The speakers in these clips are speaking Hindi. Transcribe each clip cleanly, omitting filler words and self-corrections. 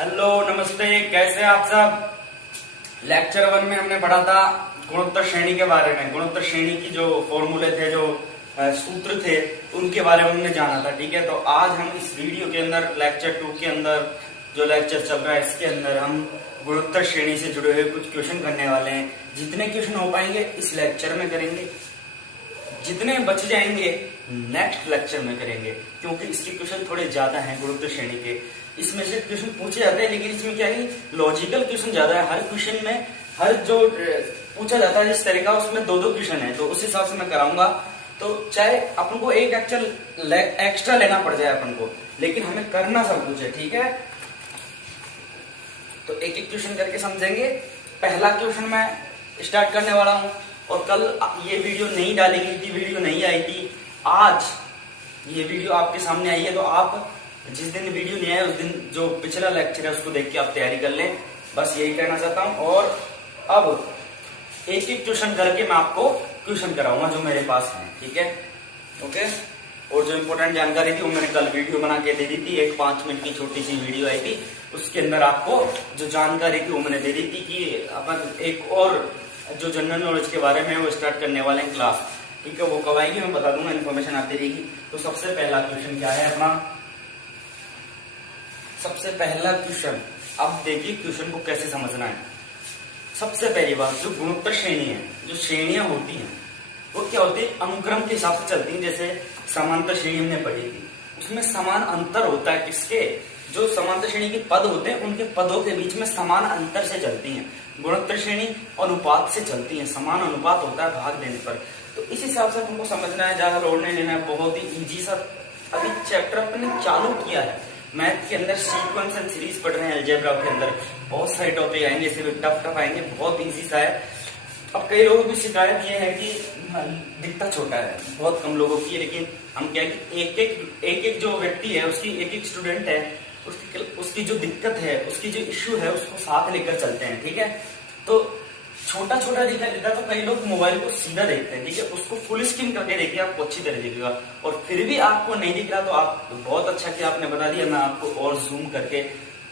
हेलो नमस्ते, कैसे आप सब। लेक्चर 1 में हमने पढ़ा था गुणोत्तर श्रेणी के बारे में। गुणोत्तर श्रेणी की जो फॉर्मूले थे, जो सूत्र थे, उनके बारे में हमने जाना था। ठीक है, तो आज हम इस वीडियो के अंदर लेक्चर 2 के अंदर जो लेक्चर चल रहा है, इसके अंदर हम गुणोत्तर श्रेणी से जुड़े हुए कुछ क्वेश्चन करने वाले हैं। जितने क्वेश्चन हो पाएंगे इस लेक्चर में करेंगे, जितने बच जाएंगे नेक्स्ट लेक्चर में करेंगे, क्योंकि इसके क्वेश्चन थोड़े ज्यादा हैं गुणोत्तर श्रेणी के। इसमें से क्वेश्चन पूछे जाते हैं, लेकिन इसमें क्या है, लॉजिकल क्वेश्चन ज्यादा है। हर क्वेश्चन में हर जो पूछा जाता है जिस तरह का, उसमें दो दो क्वेश्चन है, तो उस हिसाब से मैं कराऊंगा। तो चाहे अपन को एक एक्स्ट्रा लेना पड़ जाए अपन को, लेकिन हमें करना सब कुछ है। ठीक है, तो एक एक क्वेश्चन करके समझेंगे। पहला क्वेश्चन मैं स्टार्ट करने वाला हूं, और कल ये वीडियो नहीं डाली गई थी, वीडियो नहीं आई थी। आज ये वीडियो आपके सामने आई है, तो आप जिस दिन वीडियो नहीं आया उस दिन जो पिछला लेक्चर है उसको देख के आप तैयारी कर लें। बस यही कहना चाहता हूं। और अब एक एक क्वेश्चन करके मैं आपको क्वेश्चन कराऊंगा जो मेरे पास है। ठीक है, ओके। और जो इम्पोर्टेंट जानकारी थी वो मैंने कल वीडियो बना के दे दी थी, एक 5 मिनट की छोटी सी वीडियो आई थी। उसके अंदर आपको जो जानकारी थी वो मैंने दे दी थी कि अपन एक और जो जनरल नॉलेज के बारे में वो स्टार्ट करने वाले हैं क्लास। ठीक है, वो कब आएगी मैं बता दूंगा, इन्फॉर्मेशन आती रहेगी। तो सबसे पहला क्वेश्चन क्या है अपना, सबसे पहला क्वेश्चन। अब देखिए क्वेश्चन को कैसे समझना है। सबसे पहली बात, जो गुणोत्तर श्रेणी है, जो श्रेणियां होती हैं वो क्या होती है, अनुक्रम के हिसाब से चलती हैं। जैसे समांतर श्रेणी हमने पढ़ी थी, उसमें समान अंतर होता है। किसके, जो समांतर श्रेणी के पद होते हैं उनके पदों के बीच में समान अंतर से चलती हैं। गुणोत्तर श्रेणी अनुपात से चलती है, समान अनुपात होता है भाग देने पर। तो इस हिसाब से तुमको समझना है, ज्यादा लोड नहीं लेना है। बहुत ही इजी सा अभी चैप्टर अपने चालू किया है। मैथ के अंदर सीक्वेंस एंड सीरीज पढ़ रहे हैं, अलजेब्रा के अंदर बहुत सारे टॉपिक आएंगे, सिर्फ टफ आएंगे, बहुत इजी सा है। अब कई लोगों की शिकायत ये है कि दिखता छोटा है, बहुत कम लोगों की, लेकिन हम क्या है कि एक एक जो व्यक्ति है, उसकी एक एक स्टूडेंट है, उसकी जो दिक्कत है, उसकी जो इश्यू है, उसको साथ लेकर चलते हैं। ठीक है, तो छोटा छोटा दिखाई देता है तो कई लोग मोबाइल को सीधा देखते हैं। ठीक है, उसको फुल स्क्रीन करके देखिए, आपको अच्छी तरह दिखेगा। और फिर भी आपको नहीं दिख रहा तो आप बहुत अच्छा कि आपने बता दिया, मैं आपको और जूम करके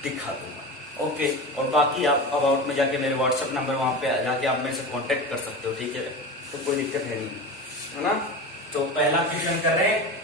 दिखा दूंगा। ओके, और बाकी आप अबाउट में जाके मेरे व्हाट्सएप नंबर, वहां पे जाके आप मेरे से कांटेक्ट कर सकते हो। ठीक है, तो कोई दिक्कत है नहीं, है ना। तो पहला क्वेश्चन कर रहे हैं।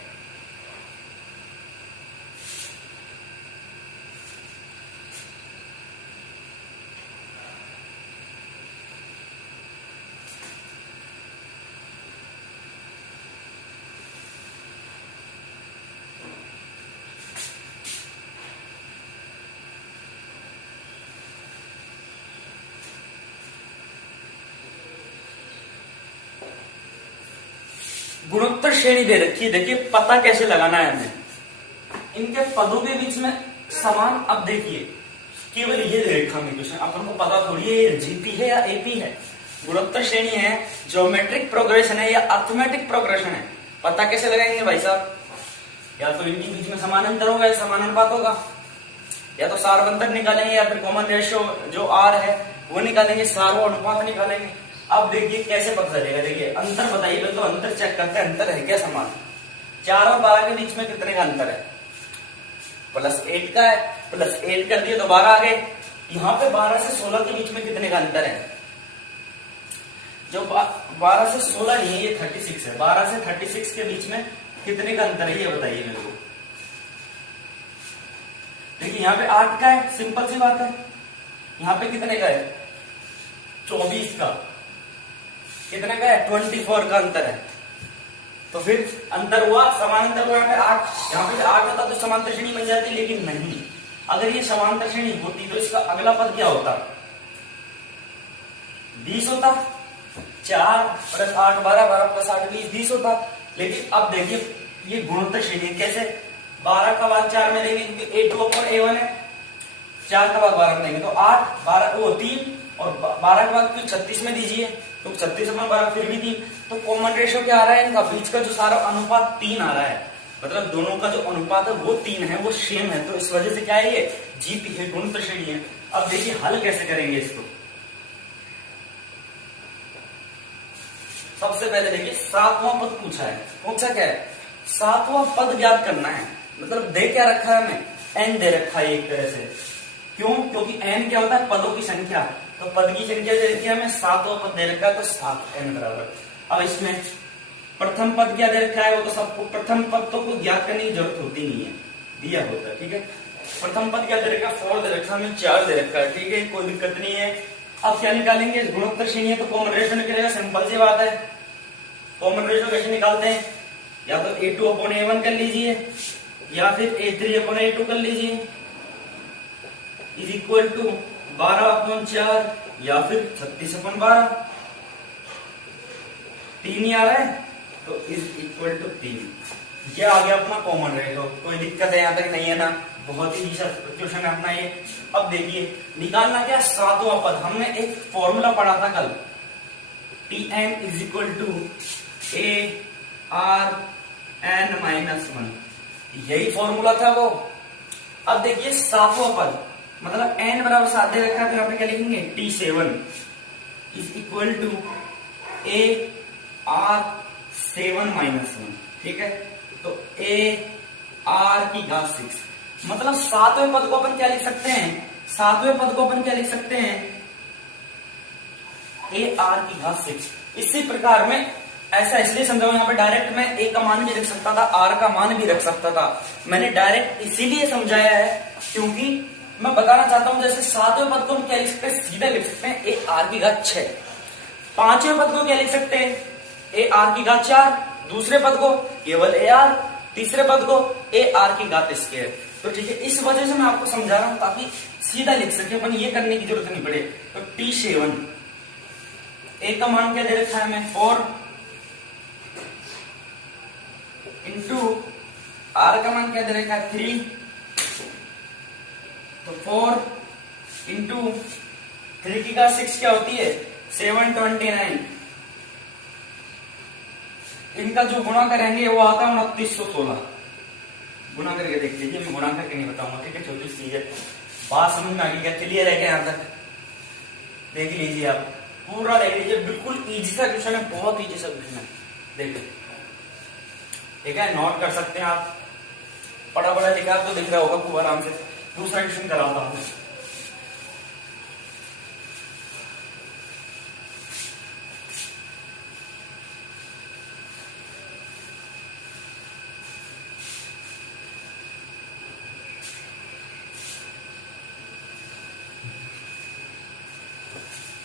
गुणोत्तर श्रेणी दे रखी है, देखिए पता कैसे लगाना है हमें, इनके पदों के बीच में समान। अब देखिए केवल ये दे रखा है क्वेश्चन, अपन को पता थोड़ी है ये जीपी है या एपी है। गुणोत्तर श्रेणी है, ज्योमेट्रिक प्रोग्रेशन है या अर्थमेटिक प्रोग्रेशन है। पता कैसे लगाएंगे भाई साहब, या तो इनके बीच में समान अंतर होगा या समान अनुपात होगा, या तो सार्वंतर निकालेंगे, या फिर कॉमन रेशियो जो आर है वो निकालेंगे, सार्व अनुपात निकालेंगे। अब देखिए कैसे पता चलेगा, देखिए अंतर बताइए, तो अंतर चेक करते हैं, अंतर है क्या समान। 4 और 12 के बीच में कितने का अंतर है, +8 का है। +8 कर दिए तो 12 आ गए। यहाँ पे 12 से 16 के बीच में कितने का अंतर है, जो 12 से 16 नहीं है, ये 36 है। 12 से 36 के बीच में कितने का अंतर है, ये बताइए मेरे को। देखिए यहाँ पे 8 का है, सिंपल सी बात है। यहाँ पे कितने का है, 24 का। कितने का है, 24 का अंतर है। तो फिर अंतर हुआ, समान अंतर हुआ। यहाँ पे 8 होता तो समांतर श्रेणी बन जाती, लेकिन नहीं। अगर ये समांतर श्रेणी होती तो इसका अगला पद क्या होता, 20 होता। 4 + 8 12, 12 + 8 20, 20 होता। लेकिन अब देखिए ये गुणोत्तर श्रेणी कैसे, 12 का बाद 4 में देंगे क्योंकि A2 और A1 है, 4 का बाद 12 में देंगे तो 8, 12 वो 3, और 12 के बाद फिर 36 में दीजिए तो 36 में 12 फिर भी 3। तो कॉमन रेशियो क्या आ रहा है, इनका बीच का जो सारा अनुपात 3 आ रहा है, मतलब दोनों का जो अनुपात है वो 3 है, वो सेम है। तो इस वजह से क्या है, ये जीपी है, गुणोत्तर श्रेणी है। अब देखिए हल कैसे करेंगे इसको। सबसे पहले देखिए 7वां पद पूछा है, पूछा क्या है, 7वां पद ज्ञात करना है। मतलब दे क्या रखा है हमें, एन दे रखा है एक तरह से। क्यों? क्योंकि n क्या होता है? पदों की संख्या। तो पद की संख्या दे रखी है हमें, 7वां पद दे रखा है, तो 7n बराबर। अब इसमें प्रथम पद क्या दे रखा है? वो तो सबको प्रथम पद तो को ज्ञात करने की जरूरत होती नहीं है, दिया होता है, ठीक है। प्रथम पद क्या दे रखा है? 4 दे रखा है हमें, 4 दे रखा है, ठीक है, कोई दिक्कत नहीं है। अब क्या निकालेंगे? गुणोत्तर श्रेणी है तो कॉमन रेशियो निकलेगा, सिंपल सी बात है। कॉमन रेशियो कैसे निकालते हैं? या तो a2/a1 कर लीजिए या फिर a3/a2 कर लीजिए, इज इक्वल टू 12/4 या फिर 36/12। 3 ही आ रहा है तो इज इक्वल टू 3। ये आ गया अपना कॉमन रेशियो। कोई दिक्कत है यहाँ तक? नहीं है ना, बहुत ही क्वेश्चन है अपना ये। अब देखिए निकालना क्या? 7वां पद। हमने एक फॉर्मूला पढ़ा था कल, Tn is equal to ARn-1, यही फॉर्मूला था वो। अब देखिए 7वां पद, मतलब n बराबर 7 दे रखा है, तो यहाँ पे क्या लिखेंगे? T7 is equal to AR7-1, ठीक है। तो AR की घात 6, मतलब 7वें पद को अपन क्या लिख सकते हैं? 7वें पद को अपन क्या लिख सकते हैं? AR की घात 6। इसी प्रकार में ऐसा इसलिए समझाऊं, यहाँ पे डायरेक्ट मैं A का मान भी रख सकता था, R का मान भी रख सकता था। मैंने डायरेक्ट इसीलिए समझाया है क्योंकि मैं बताना चाहता हूं, जैसे 7वें पद को हम क्या लिख सकते हैं? सीधा लिख सकते हैं AR की घात 6। 5वें पद को क्या लिख सकते हैं? AR की घात 4। दूसरे पद को केवल AR, तीसरे पद को AR की घात स्क्वायर। तो ठीक है, इस वजह से मैं आपको समझा रहा हूं ताकि सीधा लिख सके अपन, ये करने की जरूरत नहीं पड़े। तो T7 A का मान क्या दे रखा है हमें? 4 इंटू R का मान क्या दे रखा है? 3। तो 4 इंटू 3 की घात 6 क्या होती है? 729। इनका जो गुणा करेंगे वो आता है 2916। गुणा करके देख लीजिए, मैं गुणा करके नहीं बताऊंगा, ठीक है, छोटी सी चीज है। बात समझ में आ गई क्या? क्लियर है क्या? यहां तक देख लीजिए, आप पूरा देख लीजिए, बिल्कुल इजी सा क्वेश्चन है, बहुत इजी सा क्वेश्चन है। देखिए, ठीक है, नोट कर सकते हैं आप। पढ़ा पढ़ा लिखा आपको दिख रहा होगा खूब आराम से। दूसरा क्वेश्चन कराता हूं।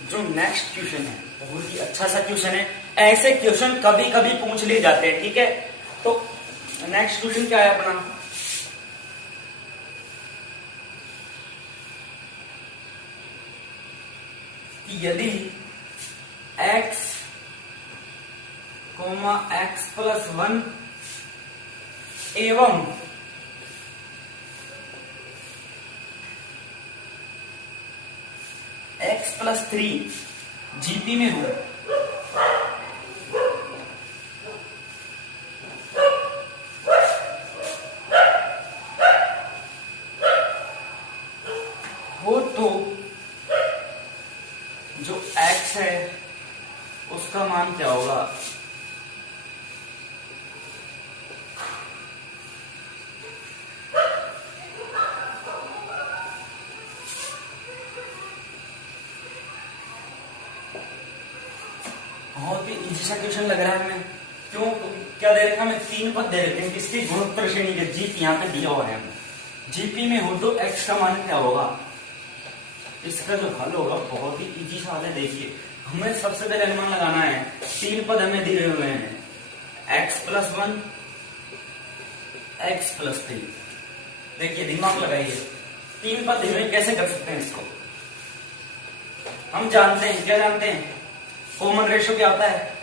जो नेक्स्ट क्वेश्चन है बहुत ही अच्छा सा क्वेश्चन है। ऐसे क्वेश्चन कभी कभी पूछ लिए जाते हैं, ठीक है। तो नेक्स्ट क्वेश्चन क्या है अपना? यदि x, x+1 एवं x+3 जीपी में हो तो जो x है उसका मान क्या होगा? बहुत ही इजी सा क्वेश्चन लग रहा है हमें। क्यों? क्या दे रखा है हमें? 3 पद दे रखे हैं, किसकी? गुणोत्तर श्रेणी के। जीपी यहाँ पे दिया हुआ है हमें। जीपी में हो तो x का मान क्या होगा? इसका जो हल होगा बहुत ही इजी सा हल है। देखिए, हमें सबसे पहले अनुमान लगाना है। 3 पद हमें दिए हुए हैं, x+1, x+3। देखिए, दिमाग लगाइए, 3 पद दिए हुए, कैसे कर सकते हैं इसको? हम जानते हैं, क्या जानते हैं? कॉमन रेशियो क्या होता है?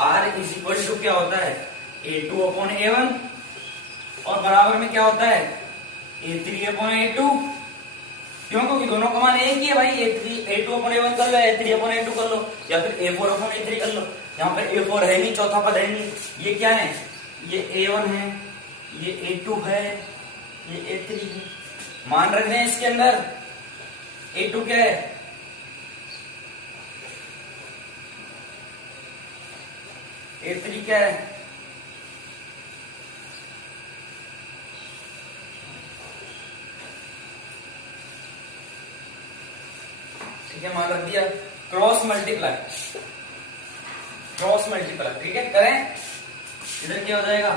R इज इक्वल टू क्या होता है? A2/A1 और बराबर में क्या होता है? A3/A2। क्यों? क्योंकि दोनों का मान एक ही है भाई। A2/A1 कर लो, A3/A2 कर लो, या फिर A4/A3 कर लो। यहाँ पर A4 है नहीं, चौथा पद है नहीं। ये क्या है? ये A1 है, ये A2 है, ये A3 है। मान रख दें इसके अंदर। A2 क्या है? A3 क्या है? ठीक है, मान रख दिया। क्रॉस मल्टीप्लाई, ठीक है, करें। इधर क्या हो जाएगा,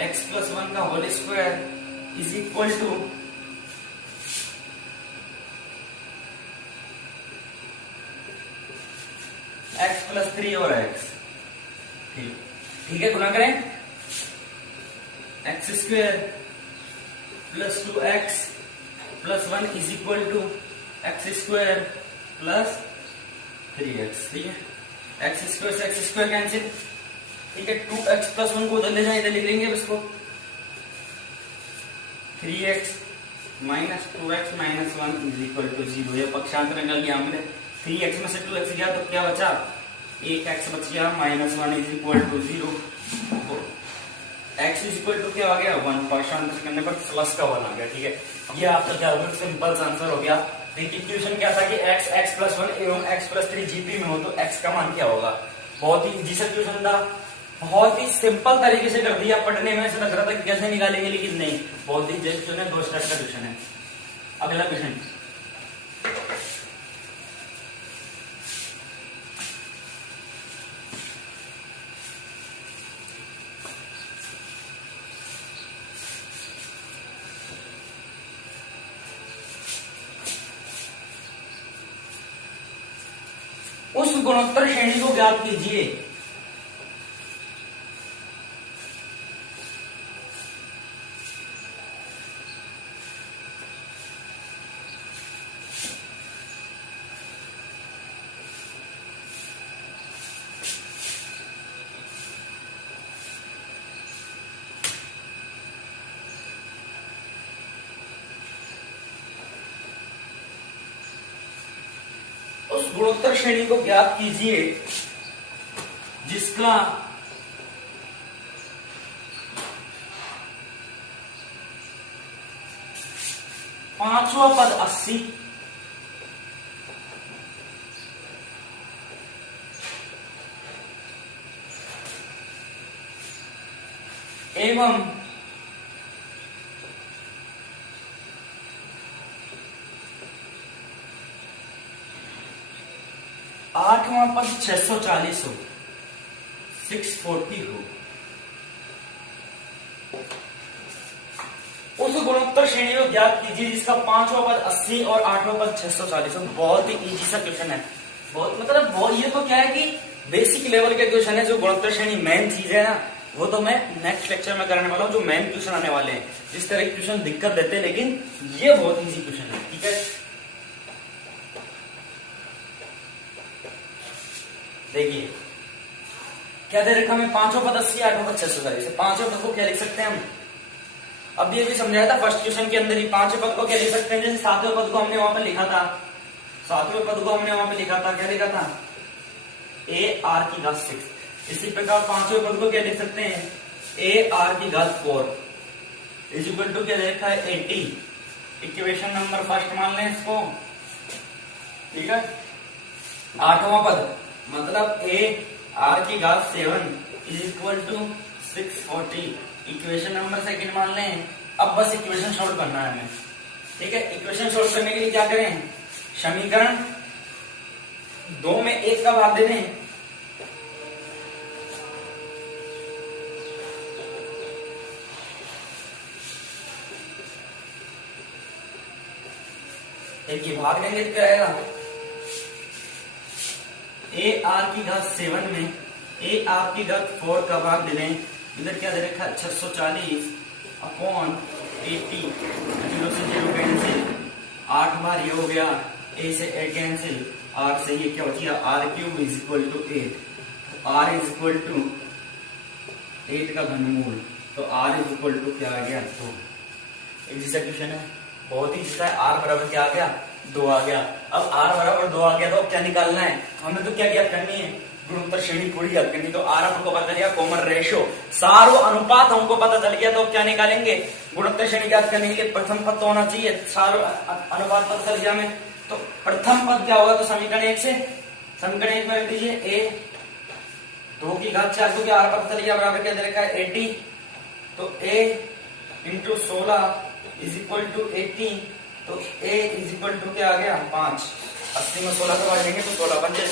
x+1 का whole square is equal to x+3 और x, ठीक है, गुना करें। x² + 2x + 1 is equal to x² + 3x, ठीक है। x² से x² कैंसिल, ठीक है। 2x + 1 को उधर ले जाए, इधर लिख लेंगे इसको। 3x - 2x - 1 is equal to 0। ये पक्षांतर निकल गया हमने। 3x में से 2x गया तो क्या बचा, 1x बच गया, -1 is equal to 0। x is equal to क्या आ गया, 1। पक्षांतर करने पर प्लस का 1 आ गया, ठीक है। ये आपका क्या होगा, सिंपल सा आंसर हो गया। देखिए क्वेश्चन क्या था कि x+1 एवं x+3 जीपी में हो तो x का मान क्या होगा। बहुत ही इजी सा क्वेश्चन था, बहुत ही सिंपल तरीके से कर दिया। पढ़ने में ऐसा लग रहा था कि कैसे निकालेंगे, लेकिन नहीं, बहुत ही जल्द क्वेश्चन है। 2 स्टेप का क्वेश्चन है। अगला क्वेश्चन, उस गुणोत्तर श्रेणी को ज्ञात कीजिए उस गुणोत्तर श्रेणी को ज्ञात कीजिए जिसका पांचवा पद 80 एवं आठवां पद 640 हो, 640 हो। उस गुणोत्तर श्रेणी को ज्ञात कीजिए जिसका पांचवा पद 80 और आठवां पद 640 हो। बहुत ही इजी सा क्वेश्चन है, बहुत मतलब ये तो क्या है कि बेसिक लेवल के क्वेश्चन है। जो गुणोत्तर श्रेणी मेन चीज है ना, वो तो मैं नेक्स्ट लेक्चर में करने वाला हूँ। जो मेन क्वेश्चन आने वाले हैं, जिस तरह के क्वेश्चन दिक्कत देते हैं, लेकिन ये बहुत इजी क्वेश्चन है, ठीक है। देखिए क्या दे रखा हमें, पांचों पद 80, आठों पद 640। पांचों पद को क्या लिख सकते हैं हम, अब ये भी समझाया था फर्स्ट क्वेश्चन के अंदर ही। पांचवें पद को क्या लिख सकते हैं, जैसे सातवें पद को हमने वहां पर लिखा था, सातवें पद को हमने वहां पर लिखा था, क्या लिखा था, AR⁶। इसी प्रकार पांचवें पद को क्या लिख सकते हैं, AR⁴ इज इक्वल टू क्या लिखा है, 80। इक्वेशन नंबर फर्स्ट मान लें इसको, ठीक है। आठवां पद मतलब AR⁴ is equal to 640। Equation number second मान लें। अब बस इक्वेशन सॉल्व करना है हमें, ठीक है। इक्वेशन सॉल्व करने के लिए क्या करें, समीकरण 2 में 1 का भाग दे दें, एक ही भाग देंगे तो क्या आएगा, AR⁴ में AR⁴ का भाग दे दें। इधर क्या दे रखा है, 640 अपॉन 80। 0 से 0 कैंसिल, 8 बार ये हो गया, A से A कैंसिल, R से ये क्या बच गया, R³ इज इक्वल टू 8। तो R इज इक्वल टू 8 का घनमूल, तो R इज इक्वल टू क्या आ गया, 2। एक जैसा क्वेश्चन है, बहुत ही जैसा है। R बराबर क्या आ गया, 2 आ गया। अब R बराबर 2 आ गया तो अब क्या निकालना है, हमें तो क्या ज्ञात करनी है, गुणोत्तर श्रेणी पूरी ज्ञात करनी। तो R हमको पता चल गया, कॉमन रेशियो, सार्व अनुपात हमको पता चल गया। तो अब क्या निकालेंगे, गुणोत्तर श्रेणी ज्ञात करने के लिए प्रथम पद तो होना चाहिए, सार्व अनुपात पता चल गया हमें। तो प्रथम पद क्या होगा, तो समीकरण 1 से, समीकरण 1 में रख दीजिए A2⁴ क्योंकि R पता चल गया, बराबर क्या दे रखा है, 80। तो A × 16 इज इक्वल टू 80। तो a इज इक्वल टू क्या आ गया 5, 80 में 16 का भाग देंगे तो 16 बन जाए,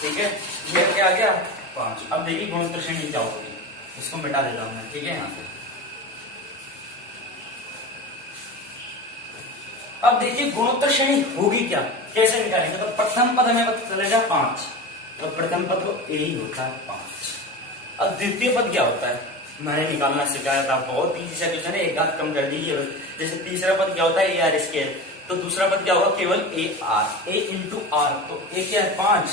ठीक है। ये क्या आ गया 5। अब देखिए गुणोत्तर श्रेणी क्या होगी, इसको मिटा देता हूं मैं, ठीक है। यहाँ से अब देखिए गुणोत्तर श्रेणी होगी क्या, कैसे निकालेंगे। तो प्रथम पद हमें पता चलेगा 5, तो प्रथम पद तो a ही होता है 5। अब द्वितीय पद क्या होता है, मैंने निकालना सिखाया था, बहुत इजी सा क्वेश्चन है, एक बात कम कर दीजिए बस। जैसे तीसरा पद क्या होता है AR स्क्वायर, तो दूसरा पद क्या होगा केवल AR, A इंटू आर, तो A क्या है 5,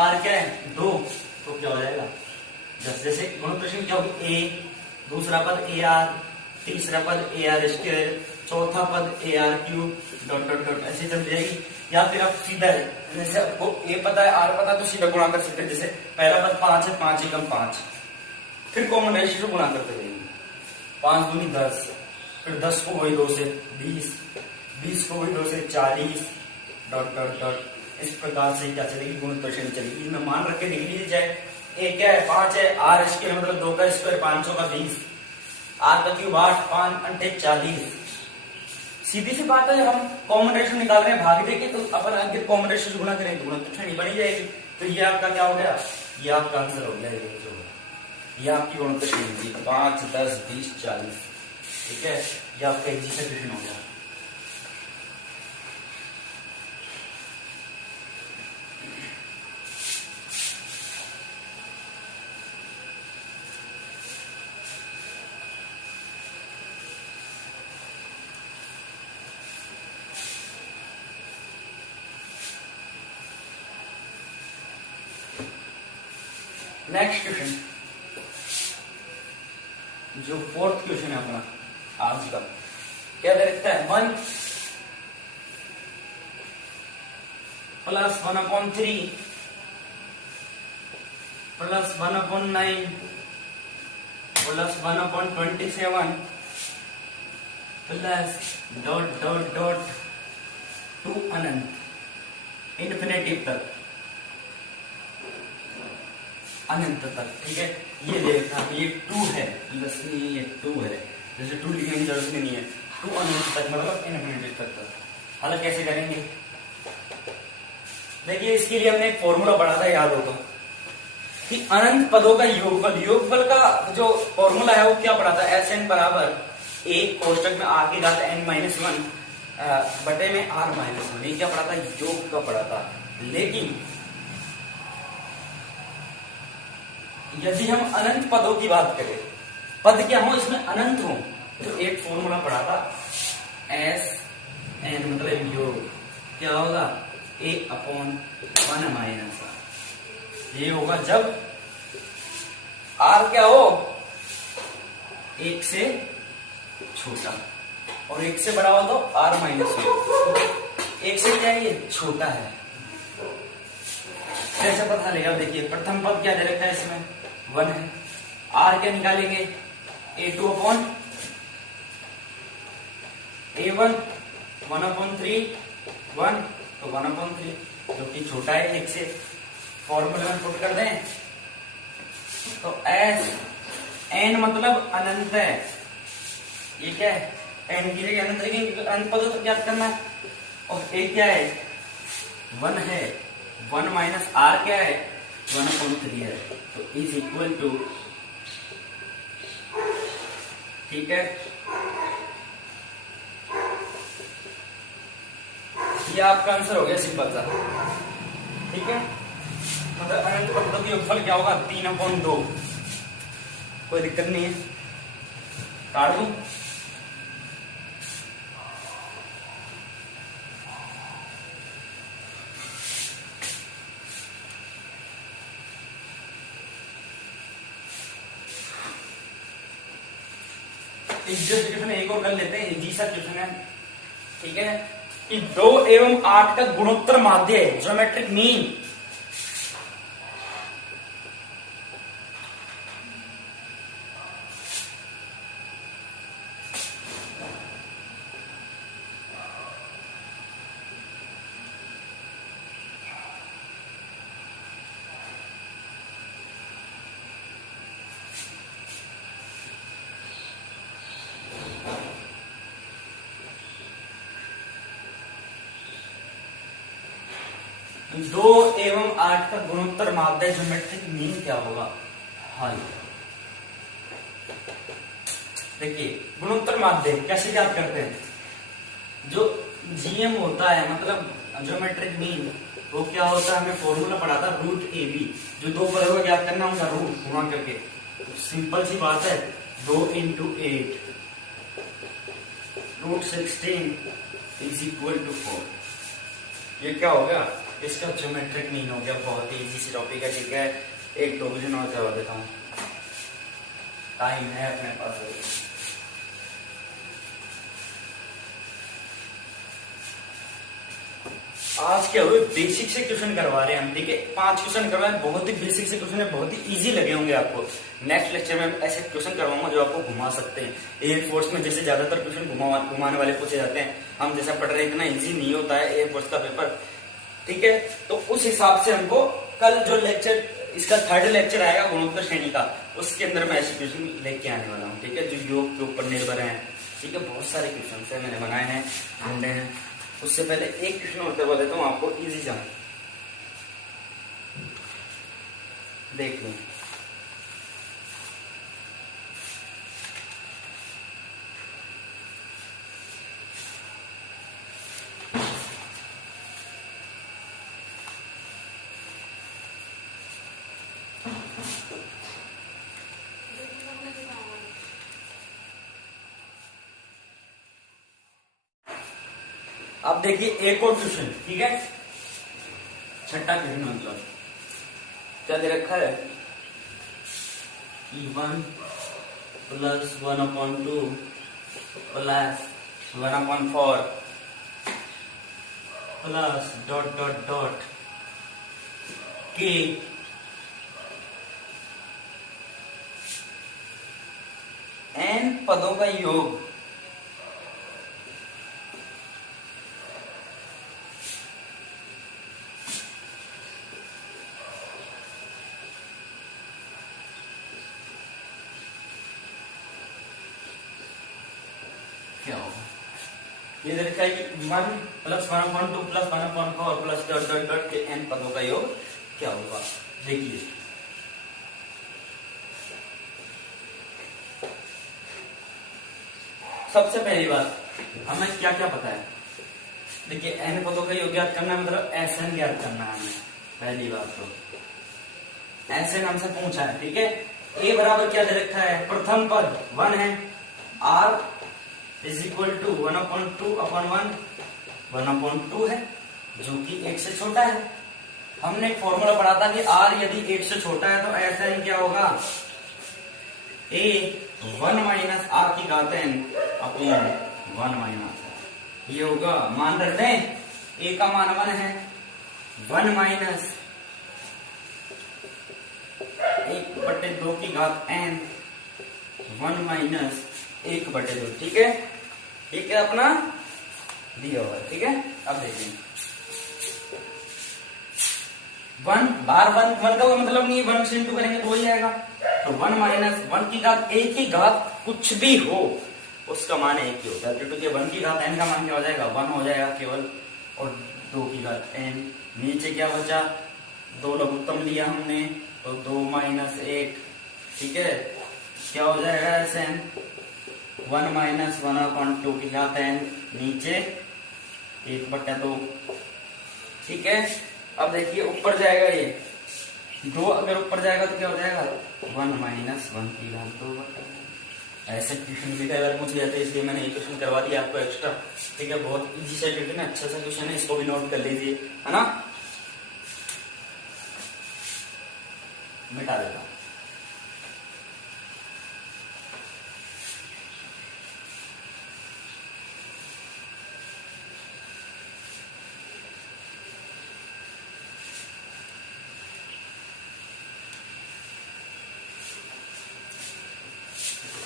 R क्या है 2, तो क्या हो जाएगा 10। जैसे गुणोत्तर श्रेणी क्या होगी A, दूसरा पद AR, तीसरा पद AR स्क्वायर, चौथा पद AR cube, dot dot dot ऐसे चल जाएगी। या फिर आप सीधा जैसे आपको A पता है R पता है तो सीधा गुणा कर सकते हैं। जैसे पहला पद 5 है, 5 एकम 5, फिर कॉमन रेशियो से गुणा करते जाएंगे, 5 दूनी 10, फिर 10 को वही 2 से 20, 20 को वही 2 से 40, डॉट डॉट डॉट। इस प्रकार से क्या चलेगी गुणोत्तर श्रेणी चलेगी। इसमें मान रख के देख लीजिए, चाहे A क्या है 5 है, R स्क्वायर मतलब 2 का स्क्वायर 500 का 20, R का क्यूब 8, 5 अंठे 40। सीधी सी बात है, हम कॉमन रेशियो निकाल रहे हैं भाग देके, तो अपन आगे कॉमन रेशियो से गुणा करेंगे तो गुणोत्तर श्रेणी बनी जाएगी। तो ये आपका क्या हो गया, ये आपका आंसर हो गया, ये आपकी गुणोत्तर श्रेणी थी 5, 10, 20, 40, ठीक है। ये आपका इजी सा क्वेश्चन हो गया। नेक्स्ट क्वेश्चन, जो फोर्थ क्वेश्चन है अपना आज का, क्या दे रखता है 1 plus 1/3 plus 1/9 plus 1/27 plus dot dot dot to अनंत, इन्फिनिटी तक, अनंत तक, ठीक है। ये देखा ये 2 है, प्लस नहीं ये 2 है, जैसे 2 लिखने की जरूरत नहीं है, 2 अनंत तक मतलब इनफिनिटी तक। हालांकि कैसे करेंगे, देखिए इसके लिए हमने एक फॉर्मूला पढ़ा था, याद होगा कि अनंत पदों का योगफल, योगफल का जो फॉर्मूला है वो क्या पढ़ा था, SN बराबर a कोष्टक में r की घात n-1 बटे में r-1, ये क्या पढ़ा था, योग का पढ़ा था। लेकिन यदि हम अनंत पदों की बात करें, पद क्या हो इसमें अनंत हो, तो एक फॉर्मूला पढ़ा था SN मतलब योग, क्या होगा a/1 - ये होगा जब r क्या हो 1 से छोटा और 1 से बड़ा हो तो r-1, 1 से क्या है ये छोटा है। कैसे पता चलेगा, देखिए प्रथम पद क्या दे रखा है इसमें 1 है, r क्या निकालेंगे a2/a1 1/3 1, तो 1/3 जो कि छोटा है 1 से, फॉर्मूले में पुट कर दें तो SN मतलब अनंत है, ये क्या है n की जगह अनंत लिखेंगे, अनंत पदों तो क्या करना है, और a क्या है 1 है, 1 माइनस r क्या है 1/3 है, तो इज इक्वल टू, ठीक है। ये आपका आंसर हो गया सिंपल सा, ठीक है। मतलब अनंत पदों का योगफल क्या होगा 3/2, कोई दिक्कत नहीं है, काट दूं। क्वेश्चन एक और कर लेते हैं, इजी सा क्वेश्चन है, ठीक है। कि 2 एवं 8 का गुणोत्तर माध्य है, ज्योमेट्रिक मीन। 2 एवं 8 का गुणोत्तर माध्य ज्योमेट्रिक मीन क्या होगा? हल। देखिए गुणोत्तर माध्य कैसे ज्ञात करते हैं? जो जीएम होता है मतलब ज्योमेट्रिक मीन, वो क्या होता है? हमें फॉर्मूला पढ़ा था रूट ए बी, जो दो पदों को ज्ञात करना उनका रूट गुणा करके। तो सिंपल सी बात है, 2 into 8 root 16 is equal to 4। ये क्या हो गया? इसका ज्योमेट्रिक मीन हो गया। बहुत ही इजी सी टॉपिक है, ठीक है। एक डिवीजन और करवा देता हूँ, टाइम है अपने पास। आज क्या हुए, बेसिक से क्वेश्चन करवा रहे हैं हम, ठीक है। 5 क्वेश्चन करवाए, बहुत ही बेसिक से क्वेश्चन है, बहुत ही इजी लगे होंगे आपको। नेक्स्ट लेक्चर में ऐसे क्वेश्चन करवाऊंगा जो आपको घुमा सकते हैं। एयरफोर्स में जैसे ज्यादातर क्वेश्चन घुमाने वाले पूछे जाते हैं, हम जैसा पढ़ रहे हैं इतना इजी नहीं होता है एयरफोर्स का पेपर, ठीक है। तो उस हिसाब से हमको कल जो लेक्चर, इसका 3rd लेक्चर आएगा गुणोत्तर श्रेणी का, उसके अंदर मैं ऐसे क्वेश्चन लेके आने वाला हूँ, ठीक है, जो योग के ऊपर निर्भर है, ठीक है। बहुत सारे क्वेश्चन है मैंने बनाए हैं, ढूंढे हैं। उससे पहले एक क्वेश्चन और करवा देता हूँ आपको, इजी सा, देख लो। अब देखिए एक और क्वेश्चन, ठीक है, 6ठा क्वेश्चन, मतलब क्या दे रखा है कि 1 plus 1/2 plus 1/4 plus dot dot dot के n पदों का योग क्या होगा? ये देखा है कि 1 plus 1/2 plus 1/4 plus dot dot dot के n पदों का योग क्या होगा? देखिए सबसे पहली बात, हमें क्या क्या पता है? देखिए n पदों का योग ज्ञात करना मतलब Sn ज्ञात करना है हमें। पहली बात तो Sn हमसे पूछा है, ठीक है। a बराबर क्या दे रखा है? प्रथम पद 1 है, r इज इक्वल टू 1/2/1 1/2 है, जो कि 1 से छोटा है। हमने एक फॉर्मूला पढ़ा था कि r यदि 1 से छोटा है तो Sn क्या होगा? a 1 माइनस r की घात n अपॉन 1 माइनस, ये होगा। मान रखते हैं a का मान 1 है, 1 माइनस 1/2 की घात n 1 माइनस 1/2, ठीक है। ठीक है, अपना दिया हुआ, ठीक है। अब देखिए 1 बार 1 का मतलब नहीं, 1 से इंटू करेंगे तो हो जाएगा। तो 1 माइनस 1 की घात, a की घात कुछ भी हो उसका मान 1 ही होता है, क्योंकि 1 की घात n का मान क्या हो जाएगा? 1 हो जाएगा केवल, और 2 की घात n। नीचे क्या बचा? 2 लघुत्तम लिया हमने, तो 2 माइनस 1, ठीक है। क्या हो जाएगा? Sn 1 माइनस 1/2 की घात n, नीचे 1/2, ठीक है। अब देखिए ऊपर जाएगा, ये 2 अगर ऊपर जाएगा तो क्या हो जाएगा? 1 माइनस 1 की घात 2/2। ऐसे क्वेश्चन भी कई बार पूछ जाते हैं, इसलिए मैंने ये क्वेश्चन करवा दिया आपको एक्स्ट्रा, ठीक है। बहुत इजी सा क्वेश्चन है, अच्छा सा क्वेश्चन है, इसको भी नोट कर लीजिए, है ना। मिटा देता हूं।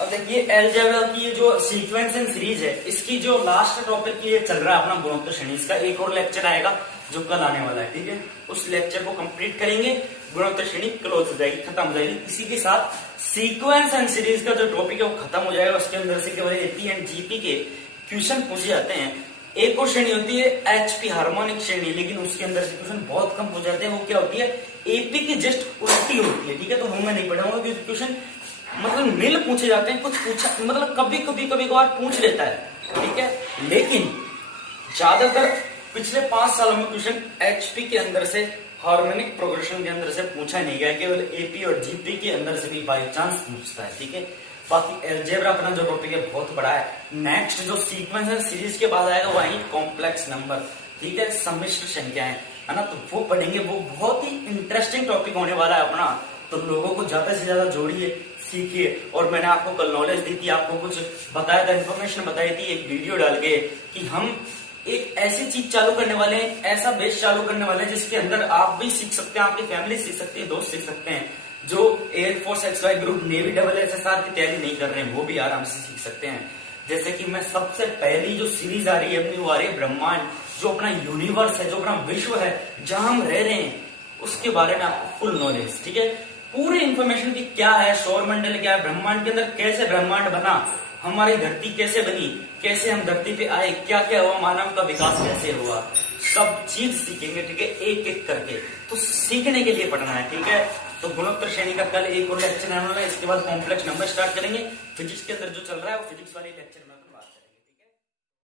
अब देखिए अलजेब्रा की ये जो सीक्वेंस एंड सीरीज है, इसकी जो लास्ट टॉपिक ये चल रहा है अपना गुणोत्तर श्रेणी, इसका एक और लेक्चर आएगा जो कल आने वाला है, ठीक है। उस लेक्चर को कंप्लीट करेंगे, गुणोत्तर श्रेणी क्लोज हो जाएगी, खत्म हो जाएगी। इसी के साथ सीक्वेंस एंड सीरीज का जो टॉपिक है वो खत्म हो जाएगा। उसके अंदर से केवल एपी एंड जीपी के क्वेश्चन पूछे जाते हैं, एक और श्रेणी होती है एचपी हार्मोनिक श्रेणी, लेकिन उसके अंदर से क्वेश्चन बहुत कम हो जाते हैं। वो क्या होती है, एपी की जस्ट उल्टी होती है, ठीक है। तो वो मैं नहीं पढ़ाऊंगा क्योंकि क्वेश्चन मतलब मिल पूछे जाते हैं, कुछ पूछा मतलब कभी कभार पूछ लेता है, ठीक है। लेकिन ज्यादातर पिछले 5 सालों में क्वेश्चन एचपी के अंदर से हार्मोनिक प्रोग्रेशन के अंदर से पूछा नहीं गया, केवल एपी और जीपी के अंदर से भी बाई चांस पूछता है, ठीक है। बाकी अलजेब्रा अपना जो टॉपिक है बहुत बड़ा है। नेक्स्ट जो सीक्वेंस है सीरीज के बाद आएगा वही कॉम्प्लेक्स नंबर, ठीक है, सम्मिश्र संख्याएं, है ना। तो वो पढ़ेंगे, वो बहुत ही इंटरेस्टिंग टॉपिक होने वाला है अपना। तो लोगों को ज्यादा से ज्यादा जोड़िए, सीखिए। और मैंने आपको कल नॉलेज दी थी, आपको कुछ बताया था, इन्फॉर्मेशन बताई थी एक वीडियो डाल के कि हम एक ऐसी चीज चालू करने वाले हैं, ऐसा बेस चालू करने वाले हैं जिसके अंदर आप भी सीख सकते हैं, आपकी फैमिली सीख सकती है, दोस्त सीख सकते हैं। जो air force XY group, navy double SSR की तैयारी नहीं कर रहे हैं वो भी आराम से सीख सकते हैं। जैसे कि मैं सबसे पहली जो सीरीज आ रही है अपनी, वो आ रही है ब्रह्मांड, जो अपना यूनिवर्स है, जो अपना विश्व है, जहां हम रह रहे हैं, उसके बारे में आपको फुल नॉलेज, ठीक है। पूरी इंफॉर्मेशन की क्या है, सौरमंडल क्या है, ब्रह्मांड के अंदर कैसे ब्रह्मांड बना, हमारी धरती कैसे बनी, कैसे हम धरती पे आए, क्या क्या हुआ, मानव का विकास कैसे हुआ, सब चीज सीखेंगे, ठीक है, एक एक करके। तो सीखने के लिए पढ़ना है, ठीक है। तो गुणोत्तर श्रेणी का कल एक और लेक्चर आने वाला है, इसके बाद कॉम्प्लेक्स नंबर स्टार्ट करेंगे। फिजिक्स के अंदर जो चल रहा है वो फिजिक्स वाले लेक्चर में